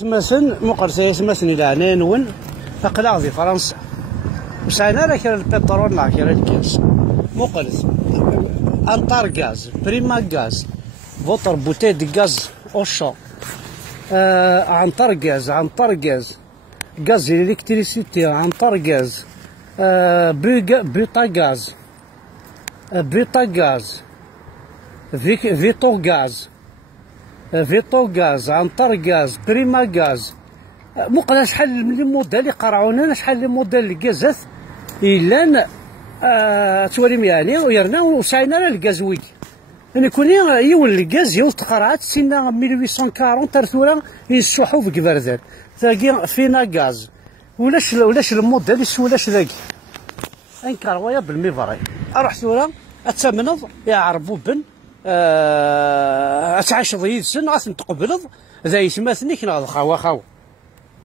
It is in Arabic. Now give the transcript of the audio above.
سماسن مقرسة سماسن إلى عنانون أقلاغ في فرنسا وسعينا راه كرا البترول مع كرا الكاس مقرس أنطار غاز بريما غاز فوتر بوتي دي غاز أوشو عنطار غاز غاز إلكتريسيتي عنطار غاز بيتا غاز فيتو غاز عنطر غاز بريما غاز مقلا شحال من الموديل اللي قرعونا شحال من موديل الغازات إلا تواليم يعني ويرنا وسعينا الغازوي يعني كوني يول الغاز يول تقرعات سينا 1840 ترثورا يسوحو في كبردان تلاقي فينا غاز ولاش الموديل يسولاش ذاك انكر ويا بالميفري اروح ثورا اتمنض يعربو بن اتعاش ضيد سن غاس نتقبلض ذا يسمى ثنيك ناض خاوا